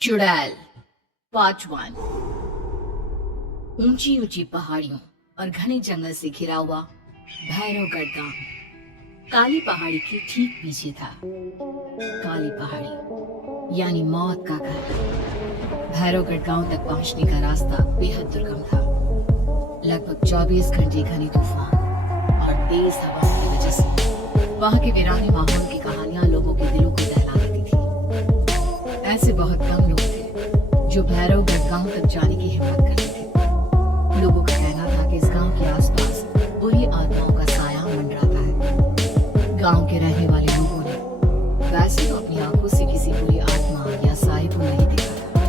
चुड़ैल पार्ट 1। ऊंची ऊंची पहाड़ियों और घने जंगल से घिरा हुआ भैरवगढ़ गांव काली पहाड़ी के ठीक पीछे था। काली पहाड़ी यानी मौत का घर। भैरवगढ़ गांव तक पहुंचने का रास्ता बेहद दुर्गम था। लगभग 24 घंटे घने तूफान और तेज हवा की वजह से वहां के वीरानी माहौल की कहानियां लोगों के दिलों को दहला देती थी। ऐसे बहुत कम लोग थे जो भैरवगढ़ गांव तक जाने की हिम्मत करते थे। लोगों का कहना था कि इस गांव के आसपास बुरी आत्माओं का साया मंडराता है। गांव के रहने वाले लोगों ने वैसे तो अपनी आंखों से किसी बुरी आत्मा या साए को नहीं देखा था,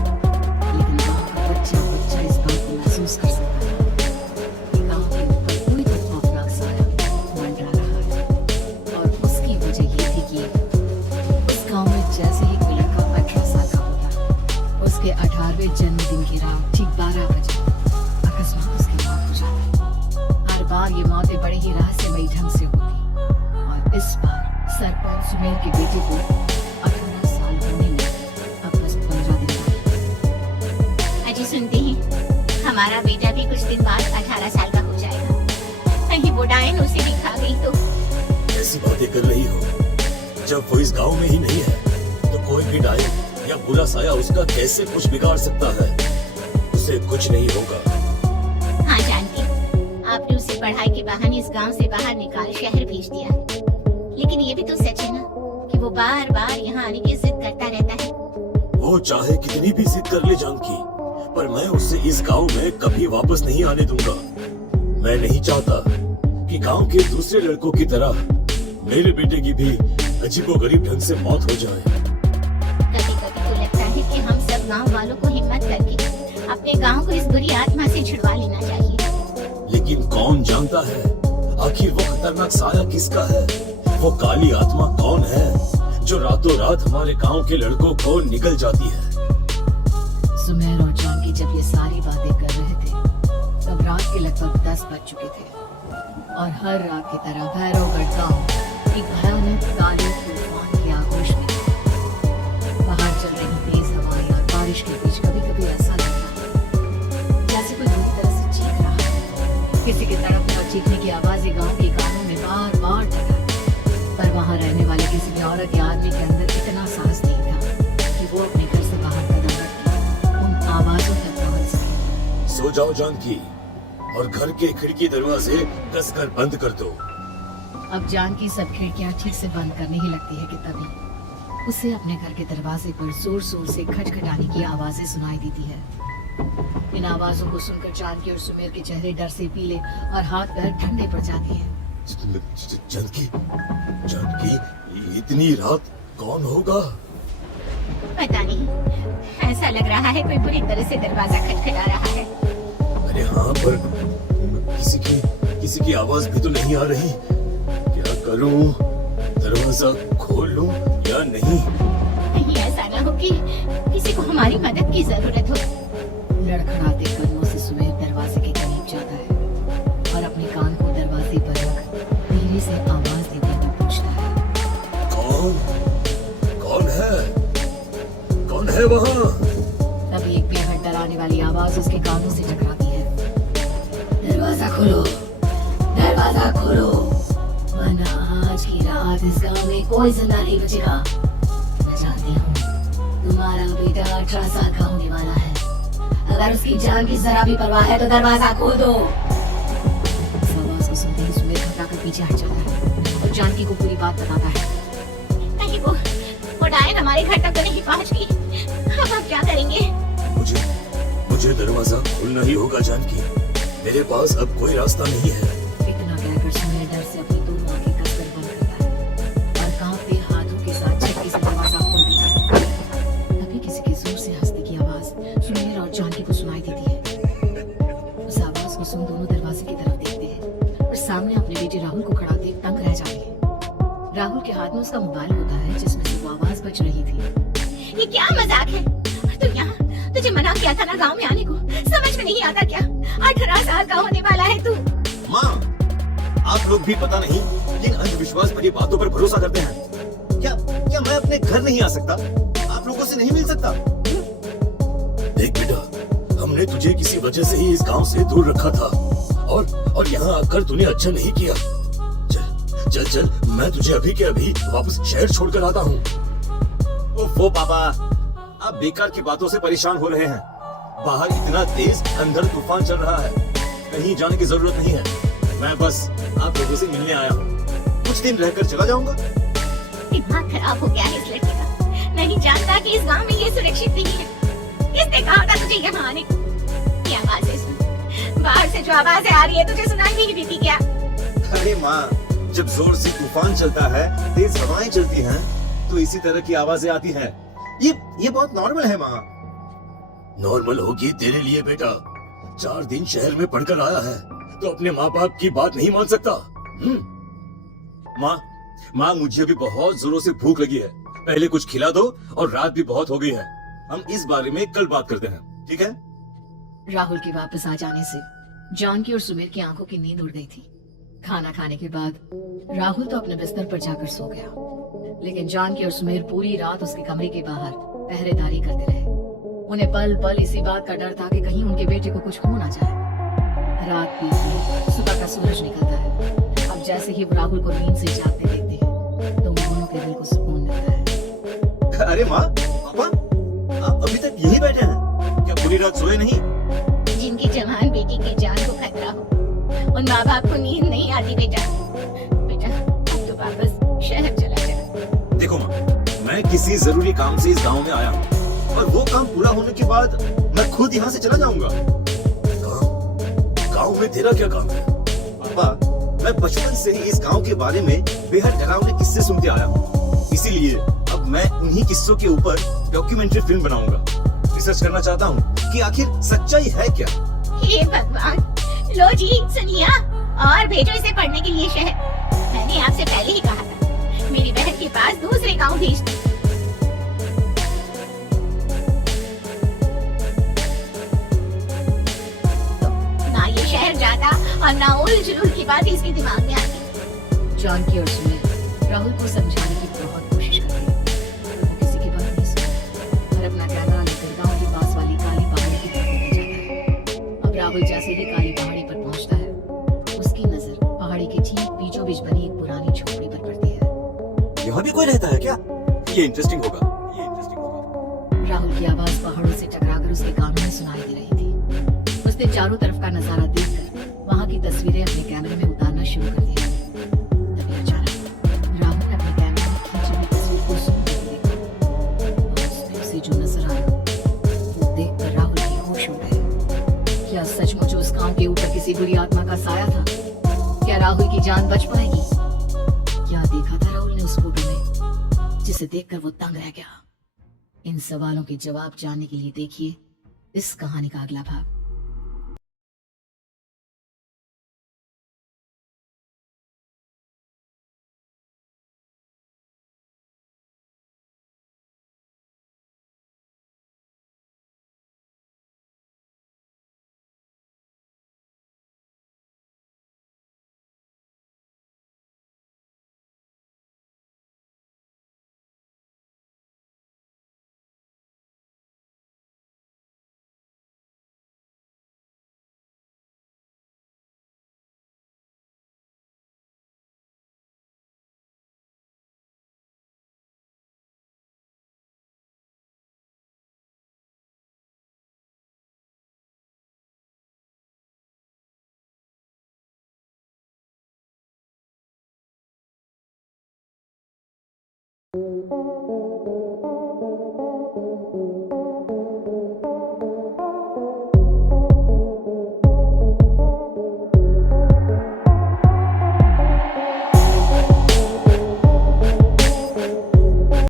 लेकिन गांव का बच्चा इस बात को महसूस कर सकता था कि गांव के ऊपर कोई तो खौफनाक साया मंडरा रहा है। और उसकी वजह ये थी कि उस गांव में जैसे ही कोई लड़का 18 साल का होता, उसके 18वें जन्मदिन की रात ठीक 12 बजे अकस्मात उसकी मौत हो जाती। हर बार ये मौतें बड़े ही रहस्यमयी ढंग से होती और इस बार सरपंच सुमेर के बेटे को 18 साल होने में अब बस 15 दिन बाकी। अजी सुनते हैं, हमारा बेटा भी कुछ दिन बाद 18 साल का हो जाएगा। कहीं वो डायन उसे भी खा गई तो। ऐसी बातें कर रही हो, जब वो इस गांव में ही नहीं है तो कोई भी डायन या बुरा साया उसका कैसे कुछ बिगाड़ सकता है। उसे कुछ नहीं होगा। हाँ जानती हूँ, आपने उसे पढ़ाई के बहाने इस गांव से बाहर निकाल शहर भेज दिया, लेकिन ये भी तो सच है ना कि वो बार बार यहाँ आने की जिद करता रहता है। वो चाहे कितनी भी जिद कर ले जानकी, पर मैं उसे इस गांव में कभी वापस नहीं आने दूंगा। मैं नहीं चाहता कि गांव के दूसरे लड़कों की तरह मेरे बेटे की भी अजीबोगरीब ढंग से मौत हो जाए। कभी कभी तो लगता है कि हम सब गांव वालों को हिम्मत करके अपने गांव को इस बुरी आत्मा से छुड़वा लेना चाहिए। लेकिन कौन जानता है आखिर वो खतरनाक साया किसका है। वो काली आत्मा कौन है जो रातों रात हमारे गांव के लड़कों को निगल जाती है। सुमेर और जानकी जब ये सारी बातें कर रहे थे तब रात के लगभग 10 बज चुके थे और हर रात की तरह भैरवगढ़ गांव एक भयानक काले तूफान के आगोश में था। बाहर चल रही तेज हवाएं और बारिश के बीच कभी कभी ऐसा लगता जैसे कोई बुरी तरह से चीख रहा है। किसी के तड़पने और चीखने की आवाजें गांव के कानों में बार बार टकराती, पर वहां रहने वाले किसी भी औरत या आदमी के अंदर इतना साहस नहीं था कि वो अपने घर से बाहर कदम रख उन आवाजों तक पहुंच सके। सो जाओ जानकी और घर के खिड़की दरवाजे कसकर बंद कर दो। अब जानकी सब खिड़कियां ठीक से बंद करने ही लगती है कि तभी उसे अपने घर के दरवाजे पर जोर जोर से खटखटाने की आवाजें सुनाई देती है। इन आवाजों को सुनकर जानकी और सुमेर के चेहरे डर से पीले और हाथ पैर ठंडे पड़ जाते हैं। जानकी, जानकी, इतनी रात कौन होगा? पता नहीं, ऐसा लग रहा है कोई बुरी तरह से दरवाजा खटखटा रहा है। अरे हाँ, पर किसी की आवाज भी तो नहीं आ रही। क्या करूं? दरवाजा खोल लूं या नहीं? कहीं ऐसा न हो कि किसी को हमारी मदद की जरूरत हो। लड़खड़ाते कदमों से सुमेर दरवाजे के करीब जाता है और अपने कान को दरवाजे पर रख धीरे से आवाज देते हुए पूछता है, कौन है वहाँ? तभी एक बेहद डराने वाली आवाज उसके कानों से टकराती है। दरवाजा खोलो, दरवाजा खोलो, वरना आज की रात इस गांव में कोई जिंदा नहीं बचेगा। मैं जानती हूँ तुम्हारा बेटा 18 साल का होने वाला है। अगर उसकी जान की जरा भी परवाह है तो दरवाजा खोल दो। इस आवाज को सुनते ही सुमेर घबराकर पीछे हट जाता है और जानकी को पूरी बात बताता है। कहीं वो डायन हमारे घर तक तो नहीं पहुंच गई। अब हम क्या करेंगे? मुझे दरवाजा खोलना ही होगा जानकी। मेरे पास अब कोई रास्ता नहीं है। इतना कहकर सुमेर डर से अपनी दोनों आंखें कसकर बंद करता है और कांपते हाथों के साथ छक्के से दरवाजा खोल देता है। तभी किसी के जोर से हंसने की आवाज सुमेर और जानकी को सुनाई देती है। उस आवाज को सुन दोनों दरवाजे की तरफ देखते हैं और सामने अपने बेटे राहुल को खड़ा देख दंग रह जाते हैं। राहुल के हाथ में उसका मोबाइल होता है जिसमें से वो आवाज बज रही थी। ये क्या मजाक है? तुझे मना किया था ना गांव में आने को, समझ में नहीं आता क्या? 18 साल का होने वाला है तू। माँ, आप लोग भी पता नहीं किन अंधविश्वास भरी बातों पर भरोसा करते हैं। क्या मैं अपने घर नहीं आ सकता? आप लोगों से नहीं मिल सकता? तुझे किसी वजह से ही इस गांव से दूर रखा था और यहाँ आकर तूने अच्छा नहीं किया। चल चल चल, मैं तुझे अभी के अभी वापस शहर छोड़कर आता हूँ। ओफो पापा, आप बेकार की बातों से परेशान हो रहे हैं। बाहर इतना तेज अंधड़ तूफान चल रहा है, कहीं जाने की जरूरत नहीं है। मैं बस आप लोगों से मिलने आया हूँ, कुछ दिन रहकर चला जाऊंगा। दिमाग खराब हो गया है इस लड़के का, नहीं जानता कि इस गांव में ये सुरक्षित नहीं है। किसने कहा था तुझे यहाँ आने को? ये आवाजें सुन, बाहर से जो आवाजें आ रही है तुझे सुनाई नहीं देती क्या? अरे माँ, जब जोर से तूफान चलता है, तेज हवाएं चलती हैं, तो इसी तरह की आवाजें आती हैं। ये बहुत नॉर्मल है माँ। नॉर्मल होगी तेरे लिए बेटा, 4 दिन शहर में पढ़कर आया है तो अपने माँ बाप की बात नहीं मान सकता। माँ मुझे भी बहुत जोरों से भूख लगी है, पहले कुछ खिला दो, और रात भी बहुत हो गई है। हम इस बारे में कल बात करते हैं, ठीक है? राहुल के वापस आ जाने से जॉन की और सुमेर की आंखों की नींद उड़ गई थी। खाना खाने के बाद राहुल तो अपने बिस्तर पर जाकर सो गया, लेकिन जॉन की और सुमेर पूरी रात उसके कमरे के बाहर पहरेदारी करते रहे। उन्हें पल पल इसी बात का डर था कि कहीं उनके बेटे को कुछ हो ना जाए। रात बीतती, सुबह का सूरज निकलता है। अब जैसे ही वो राहुल को नींद से जागते देखते हैं तो दोनों के दिल को सुकून मिलता है। अरे माँ, पापा, आप अभी तक यही बैठे हैं? क्या पूरी रात सोए नहीं? जिनकी जवान बेटी की जान को खतरा हो, उन माँ बाप को नींद नहीं आती बेटा। अब तो वापस शहर चला जा। देखो माँ, मैं किसी जरूरी काम से इस गांव में आया हूँ, और वो काम पूरा होने के बाद मैं खुद यहाँ से चला जाऊंगा। गांव में तेरा क्या काम है? पापा, मैं बचपन से ही इस गांव के बारे में बेहद डरावने किस्से सुनते आया हूँ, इसीलिए अब मैं उन्हीं किस्सों के ऊपर डॉक्यूमेंट्री फिल्म बनाऊंगा। रिसर्च करना चाहता हूँ कि आखिर सच्चाई है क्या। हे भगवान, लो जी सुनिया, और भेजो इसे पढ़ने के लिए शहर। मैंने आपसे पहले ही कहा था, मेरी बहन के पास दूसरे गांव भेज दो। ना ये शहर जाता और ना उल जुलूल की बात इसके दिमाग में आती। जॉन की और सुमेर राहुल को समझाने की बहुत कोशिश करते हैं, वो किसी की बात नहीं सुनता और अपना कैमरा लेकर गांव के पास वाली काली पहाड़ी की तरफ निकल जाता है। अब राहुल जैसे ही काली पहाड़ी पर पहुंचता है, उसकी नजर पहाड़ी के ठीक बीचों बीच बनी एक पुरानी झोपड़ी पर पड़ती है। यहाँ भी कोई रहता है क्या? ये इंटरेस्टिंग होगा। राहुल की आवाज पहाड़ों से टकराकर उसके कानों में सुनाई दे रही थी। उसने चारों तरफ का नजारा देखकर वहां की तस्वीरें अपने कैमरे में उतारना शुरू कर दिया। तभी अचानक राहुल ने अपने कैमरे में खींची हुई तस्वीर को zoom करके देखा और उसमें उसे जो नजर आया वो देखकर राहुल के होश उड़ गए। क्या सचमुच उस गांव के ऊपर किसी बुरी आत्मा का साया था? क्या राहुल की जान बच पाएगी? क्या देखा था राहुल ने उस फोटो में जिसे देखकर वो दंग रह गया? इन सवालों के जवाब जानने के लिए देखिए इस कहानी का अगला भाग।